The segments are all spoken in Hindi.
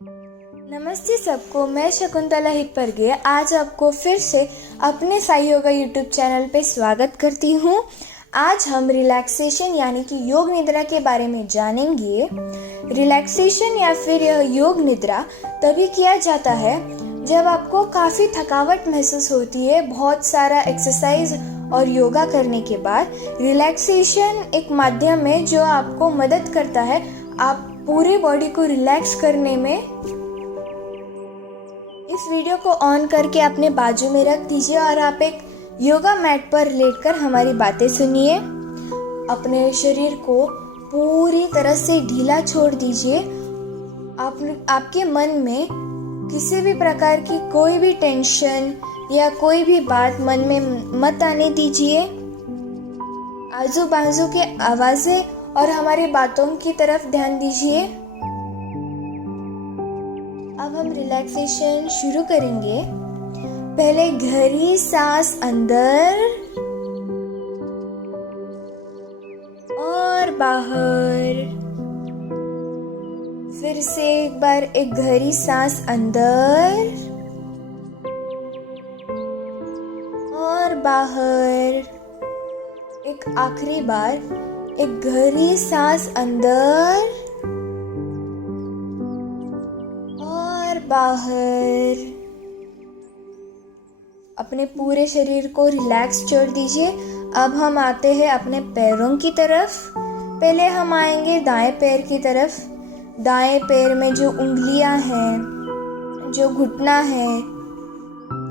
नमस्ते सबको, मैं शकुंतला हिप्परगे आज आपको फिर से अपने साई योगा यूट्यूब चैनल पे स्वागत करती हूँ। आज हम रिलैक्सेशन यानी कि योग निद्रा के बारे में जानेंगे। रिलैक्सेशन या फिर यह योग निद्रा तभी किया जाता है जब आपको काफ़ी थकावट महसूस होती है बहुत सारा एक्सरसाइज और योगा करने के बाद। रिलैक्सेशन एक माध्यम है जो आपको मदद करता है आप पूरे बॉडी को रिलैक्स करने में। इस वीडियो को ऑन करके अपने बाजू में रख दीजिए और आप एक योगा मैट पर लेटकर हमारी बातें सुनिए। अपने शरीर को पूरी तरह से ढीला छोड़ दीजिए। आपके मन में किसी भी प्रकार की कोई भी टेंशन या कोई भी बात मन में मत आने दीजिए। आजू बाजू के आवाजें और हमारी बातों की तरफ ध्यान दीजिए। अब हम रिलैक्सेशन शुरू करेंगे। पहले गहरी सांस अंदर और बाहर। फिर से एक बार एक गहरी सांस अंदर और बाहर। एक आखिरी बार एक गहरी सांस अंदर और बाहर। अपने पूरे शरीर को रिलैक्स छोड़ दीजिए। अब हम आते हैं अपने पैरों की तरफ। पहले हम आएंगे दाएं पैर की तरफ। दाएं पैर में जो उंगलियां हैं, जो घुटना है,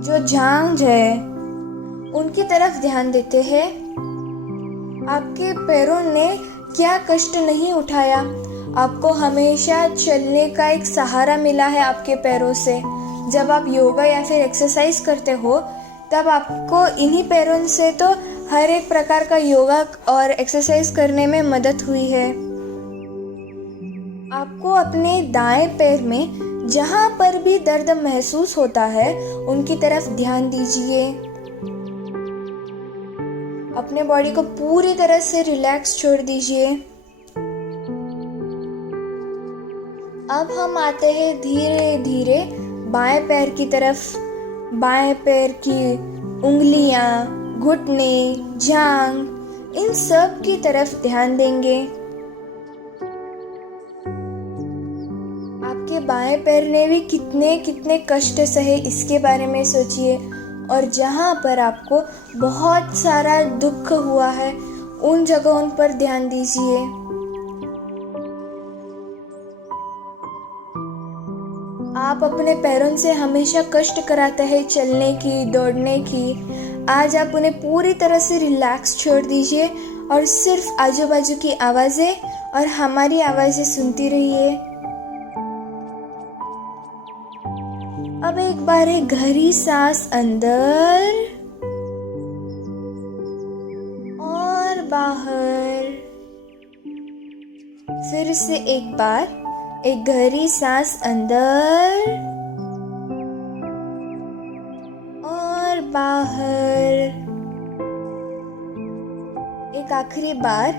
जो जांघ है, उनकी तरफ ध्यान देते हैं। आपके पैरों ने क्या कष्ट नहीं उठाया। आपको हमेशा चलने का एक सहारा मिला है आपके पैरों से। जब आप योगा या फिर एक्सरसाइज करते हो तब आपको इन्हीं पैरों से तो हर एक प्रकार का योगा और एक्सरसाइज करने में मदद हुई है। आपको अपने दाएं पैर में जहां पर भी दर्द महसूस होता है उनकी तरफ ध्यान दीजिए। अपने बॉडी को पूरी तरह से रिलैक्स छोड़ दीजिए। अब हम आते हैं धीरे धीरे बाएं पैर की तरफ। बाएं पैर की उंगलियां, घुटने, जांघ, इन सब की तरफ ध्यान देंगे। आपके बाएं पैर ने भी कितने कितने कष्ट सहे इसके बारे में सोचिए। और जहां पर आपको बहुत सारा दुख हुआ है उन जगहों पर ध्यान दीजिए। आप अपने पैरों से हमेशा कष्ट कराते हैं चलने की, दौड़ने की। आज आप उन्हें पूरी तरह से रिलैक्स छोड़ दीजिए और सिर्फ आजू बाजू की आवाजें और हमारी आवाजें सुनती रहिए। अब एक बार एक गहरी सांस अंदर और बाहर। फिर से एक बार एक गहरी सांस अंदर और बाहर। एक आखिरी बार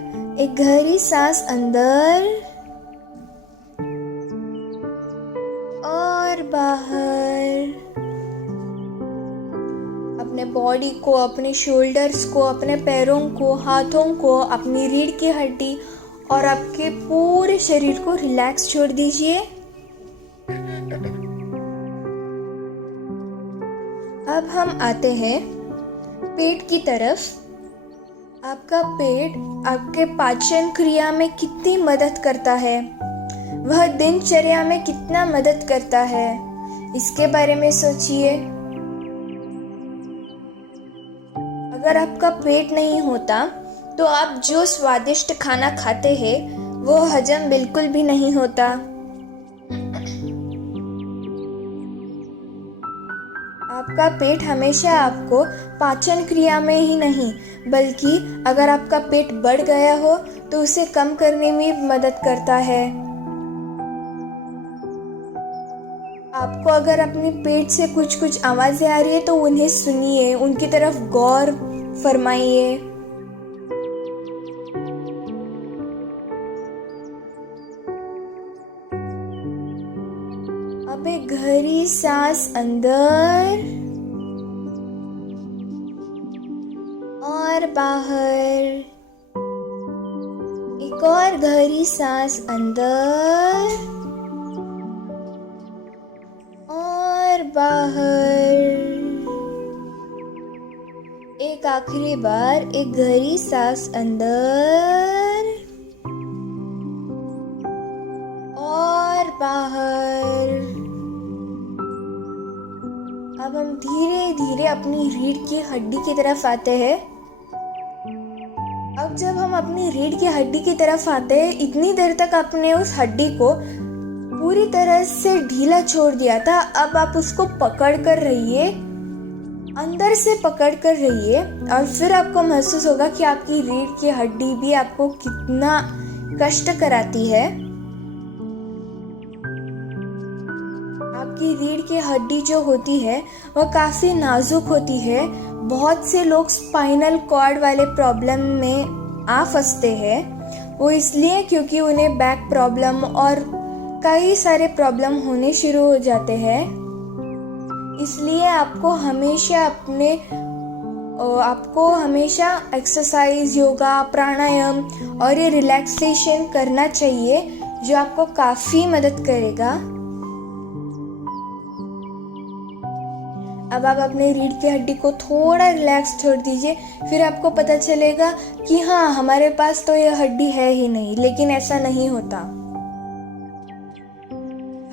एक गहरी सांस अंदर और बाहर। अपने बॉडी को, अपने शोल्डर्स को, अपने पैरों को, हाथों को, अपनी रीढ़ की हड्डी और आपके पूरे शरीर को रिलैक्स छोड़ दीजिए। अब हम आते हैं पेट की तरफ। आपका पेट आपके पाचन क्रिया में कितनी मदद करता है, वह दिनचर्या में कितना मदद करता है, इसके बारे में सोचिए। अगर आपका पेट नहीं होता तो आप जो स्वादिष्ट खाना खाते हैं वो हजम बिल्कुल भी नहीं होता। आपका पेट हमेशा आपको पाचन क्रिया में ही नहीं बल्कि अगर आपका पेट बढ़ गया हो तो उसे कम करने में मदद करता है। आपको अगर अपने पेट से कुछ आवाजें आ रही है तो उन्हें सुनिए, उनकी तरफ गौर फरमाइए। अब एक गहरी सांस अंदर और बाहर। एक और गहरी सांस अंदर और बाहर। एक आखिरी बार एक गहरी सांस अंदर और बाहर। अब हम धीरे धीरे अपनी रीढ़ की हड्डी की तरफ आते हैं। अब जब हम अपनी रीढ़ की हड्डी की तरफ आते हैं, इतनी देर तक आपने उस हड्डी को पूरी तरह से ढीला छोड़ दिया था। अब आप उसको पकड़ कर रहिए, अंदर से पकड़ कर रहिए, और फिर आपको महसूस होगा कि आपकी रीढ़ की हड्डी भी आपको कितना कष्ट कराती है। आपकी रीढ़ की हड्डी जो होती है वह काफ़ी नाजुक होती है। बहुत से लोग स्पाइनल कॉर्ड वाले प्रॉब्लम में आ फंसते हैं। वो इसलिए क्योंकि उन्हें बैक प्रॉब्लम और कई सारे प्रॉब्लम होने शुरू हो जाते हैं। इसलिए आपको हमेशा एक्सरसाइज, योगा, प्राणायाम और ये रिलैक्सेशन करना चाहिए, जो आपको काफ़ी मदद करेगा। अब आप अपने रीढ़ की हड्डी को थोड़ा रिलैक्स छोड़ दीजिए। फिर आपको पता चलेगा कि हाँ, हमारे पास तो यह हड्डी है ही नहीं, लेकिन ऐसा नहीं होता।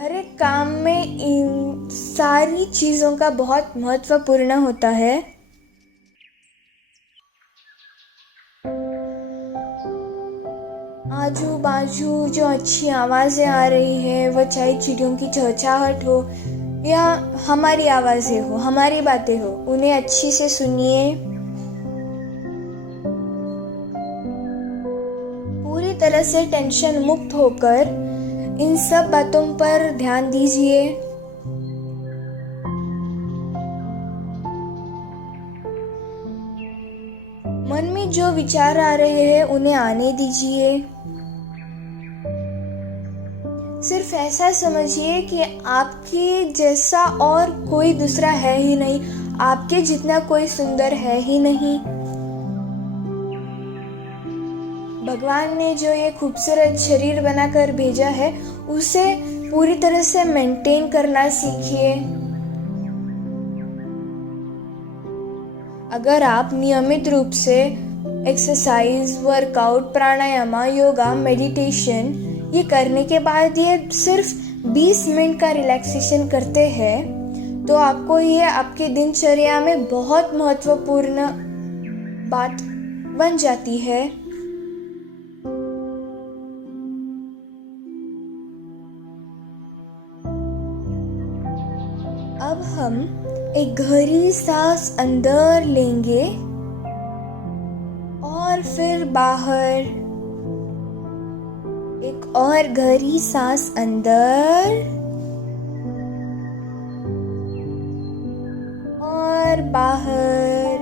हर एक काम में इन सारी चीज़ों का बहुत महत्वपूर्ण होता है। आजू बाजू जो अच्छी आवाज़ें आ रही है, वह चाहे चिड़ियों की चहचहाहट हो या हमारी आवाज़ें हो, हमारी बातें हो, उन्हें अच्छी से सुनिए। पूरी तरह से टेंशन मुक्त होकर इन सब बातों पर ध्यान दीजिए। मन में जो विचार आ रहे हैं उन्हें आने दीजिए। सिर्फ ऐसा समझिए कि आपके जैसा और कोई दूसरा है ही नहीं, आपके जितना कोई सुंदर है ही नहीं। भगवान ने जो ये खूबसूरत शरीर बनाकर भेजा है, उसे पूरी तरह से मेंटेन करना सीखिए। अगर आप नियमित रूप से एक्सरसाइज, वर्कआउट, प्राणायाम, योगा, मेडिटेशन ये करने के बाद ये सिर्फ 20 मिनट का रिलैक्सेशन करते हैं, तो आपको ये आपके दिनचर्या में बहुत महत्वपूर्ण बात बन जाती है। अब हम एक गहरी सांस अंदर लेंगे और फिर बाहर। एक और गहरी सांस अंदर और बाहर।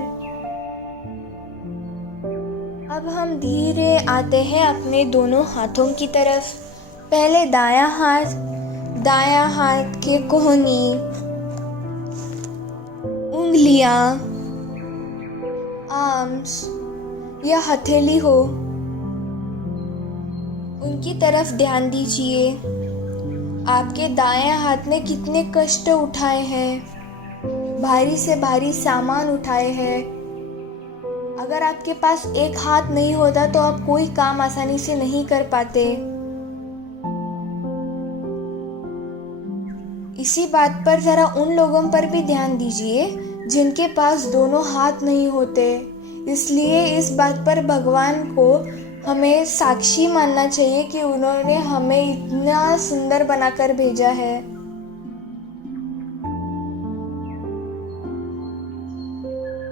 अब हम धीरे आते हैं अपने दोनों हाथों की तरफ। पहले दायां हाथ के कोहनी, उंगलियां, आर्म्स या हथेली हो, उनकी तरफ ध्यान दीजिए। आपके दायां हाथ ने कितने कष्ट उठाए हैं, भारी से भारी सामान उठाए हैं। अगर आपके पास एक हाथ नहीं होता तो आप कोई काम आसानी से नहीं कर पाते। इसी बात पर जरा उन लोगों पर भी ध्यान दीजिए जिनके पास दोनों हाथ नहीं होते। इसलिए इस बात पर भगवान को हमें साक्षी मानना चाहिए कि उन्होंने हमें इतना सुंदर बनाकर भेजा है।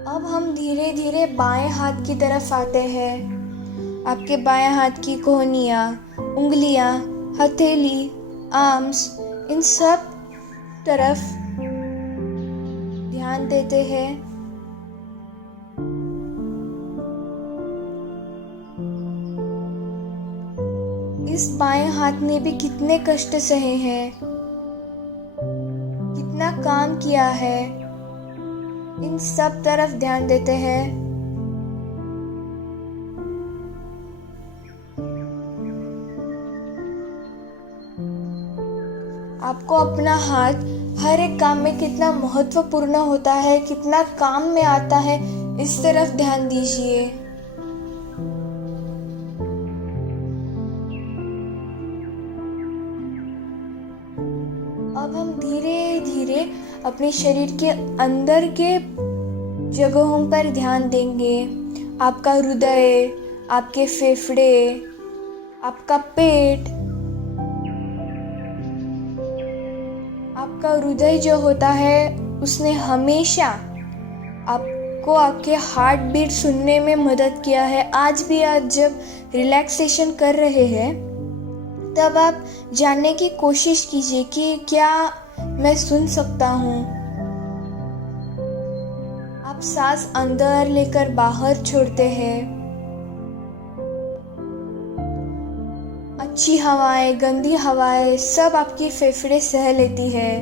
अब हम धीरे धीरे बाएं हाथ की तरफ आते हैं। आपके बाएं हाथ की कोहनियाँ, उंगलियां, हथेली, आर्म्स, इन सब तरफ ध्यान देते हैं। इस बाएं हाथ ने भी कितने कष्ट सहे हैं। कितना काम किया है, इन सब तरफ ध्यान देते हैं। आपको अपना हाथ हर एक काम में कितना महत्वपूर्ण होता है, कितना काम में आता है, इस तरफ ध्यान दीजिए। अब हम धीरे धीरे अपने शरीर के अंदर के जगहों पर ध्यान देंगे। आपका हृदय, आपके फेफड़े, आपका पेट। आपका हृदय जो होता है उसने हमेशा आपको आपके हार्ट बीट सुनने में मदद किया है। आज भी आप जब रिलैक्सेशन कर रहे हैं तब आप जानने की कोशिश कीजिए कि क्या मैं सुन सकता हूँ। आप सांस अंदर लेकर बाहर छोड़ते हैं। अच्छी हवाएं, गंदी हवाएं सब आपकी फेफड़े सह लेती है।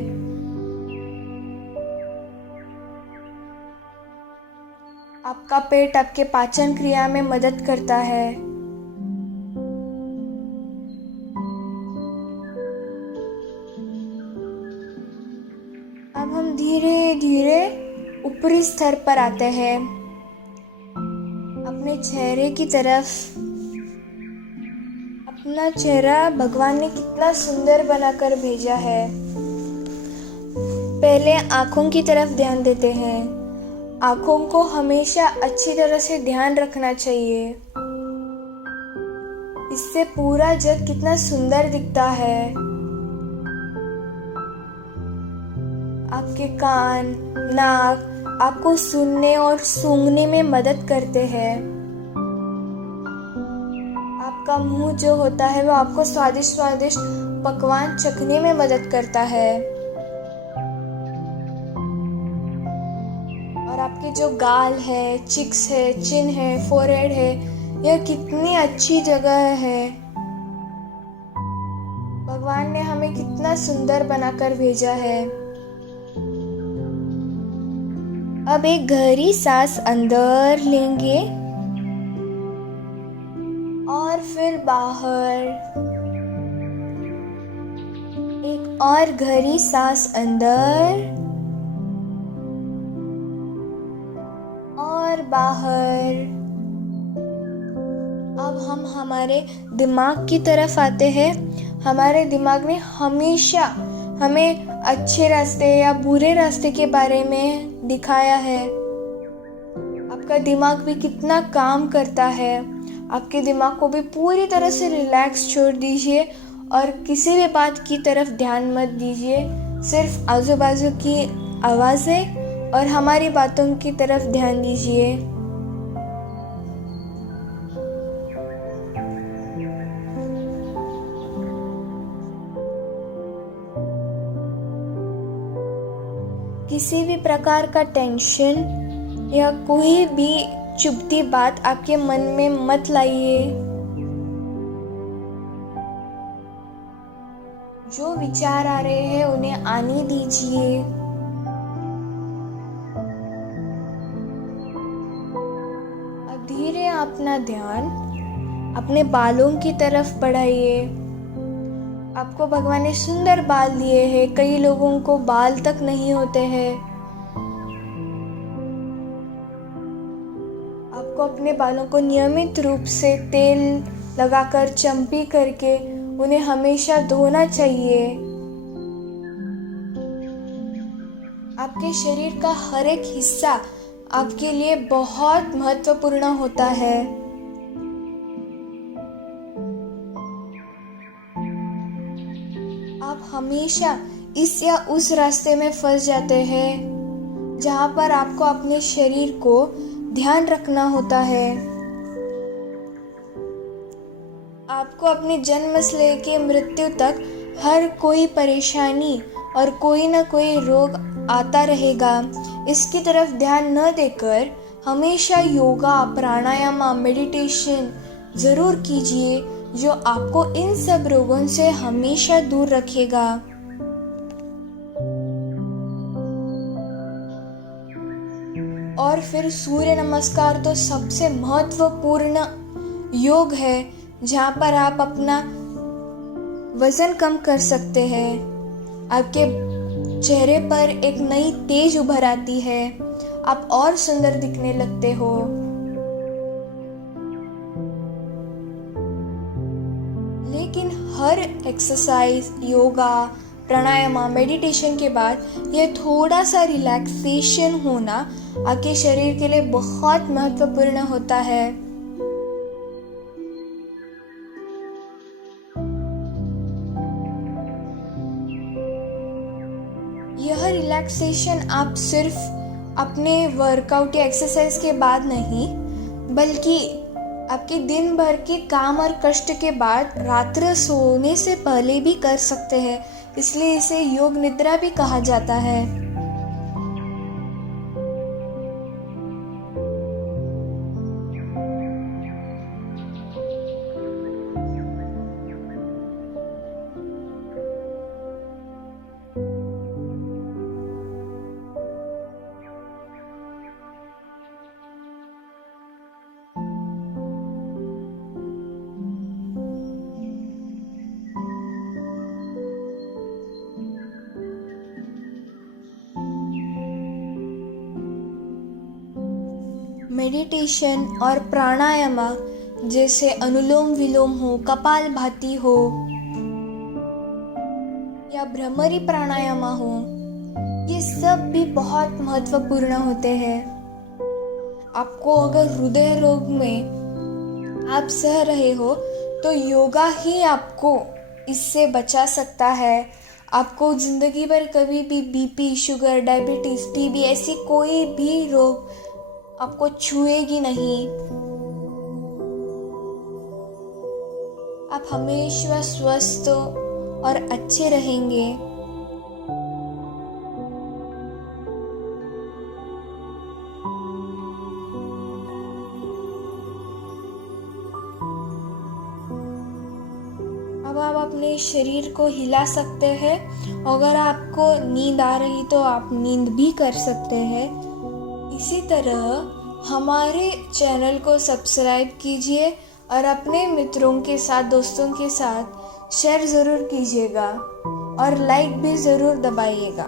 आपका पेट आपके पाचन क्रिया में मदद करता है। अब हम धीरे धीरे ऊपरी स्तर पर आते हैं, अपने चेहरे की तरफ। अपना चेहरा भगवान ने कितना सुंदर बनाकर भेजा है। पहले आँखों की तरफ ध्यान देते हैं। आँखों को हमेशा अच्छी तरह से ध्यान रखना चाहिए, इससे पूरा जग कितना सुंदर दिखता है। आपके कान, नाक आपको सुनने और सूंघने में मदद करते हैं। आपका मुंह जो होता है वो आपको स्वादिष्ट स्वादिष्ट पकवान चखने में मदद करता है। और आपके जो गाल है, चिक्स है, चिन है, फोरहेड है, यह कितनी अच्छी जगह है। भगवान ने हमें कितना सुंदर बनाकर भेजा है। अब एक गहरी सांस अंदर लेंगे और फिर बाहर। एक और गहरी सांस अंदर और बाहर। अब हम हमारे दिमाग की तरफ आते हैं। हमारे दिमाग ने हमेशा हमें अच्छे रास्ते या बुरे रास्ते के बारे में दिखाया है। आपका दिमाग भी कितना काम करता है। आपके दिमाग को भी पूरी तरह से रिलैक्स छोड़ दीजिए और किसी भी बात की तरफ ध्यान मत दीजिए। सिर्फ आजू बाजू की आवाज़ें और हमारी बातों की तरफ ध्यान दीजिए। किसी भी प्रकार का टेंशन या कोई भी चुभती बात आपके मन में मत लाइए। जो विचार आ रहे हैं उन्हें आने दीजिए। अब धीरे अपना ध्यान अपने बालों की तरफ बढ़ाइए। आपको भगवान ने सुंदर बाल दिए हैं। कई लोगों को बाल तक नहीं होते हैं। आपको अपने बालों को नियमित रूप से तेल लगाकर चम्पी करके उन्हें हमेशा धोना चाहिए। आपके शरीर का हर एक हिस्सा आपके लिए बहुत महत्वपूर्ण होता है। आप हमेशा इस या उस रास्ते में फंस जाते हैं जहाँ पर आपको अपने शरीर को ध्यान रखना होता है। आपको अपने जन्म से लेकर मृत्यु तक हर कोई परेशानी और कोई ना कोई रोग आता रहेगा। इसकी तरफ ध्यान न देकर हमेशा योगा, प्राणायाम, मेडिटेशन ज़रूर कीजिए जो आपको इन सब रोगों से हमेशा दूर रखेगा। और फिर सूर्य नमस्कार तो सबसे महत्वपूर्ण योग है जहाँ पर आप अपना वज़न कम कर सकते हैं। आपके चेहरे पर एक नई तेज उभर आती है, आप और सुंदर दिखने लगते हो। लेकिन हर एक्सरसाइज, योगा, प्राणायाम, मेडिटेशन के बाद यह थोड़ा सा रिलैक्सेशन होना आपके शरीर के लिए बहुत महत्वपूर्ण होता है। यह रिलैक्सेशन आप सिर्फ अपने वर्कआउट या एक्सरसाइज के बाद नहीं, बल्कि आपके दिन भर के काम और कष्ट के बाद रात्र सोने से पहले भी कर सकते हैं। इसलिए इसे योग निद्रा भी कहा जाता है। मेडिटेशन और प्राणायाम जैसे अनुलोम विलोम हो, कपालभाति हो या भ्रमरी प्राणायाम हो, ये सब भी बहुत महत्वपूर्ण होते हैं। आपको अगर हृदय रोग में आप सह रहे हो तो योगा ही आपको इससे बचा सकता है। आपको जिंदगी भर कभी भी बीपी, शुगर, डायबिटीज, टीबी ऐसी कोई भी रोग आपको छुएगी नहीं। आप हमेशा स्वस्थ और अच्छे रहेंगे। अब आप अपने शरीर को हिला सकते हैं। अगर आपको नींद आ रही तो आप नींद भी कर सकते हैं। इसी तरह हमारे चैनल को सब्सक्राइब कीजिए और अपने मित्रों के साथ, दोस्तों के साथ शेयर ज़रूर कीजिएगा और लाइक भी ज़रूर दबाइएगा।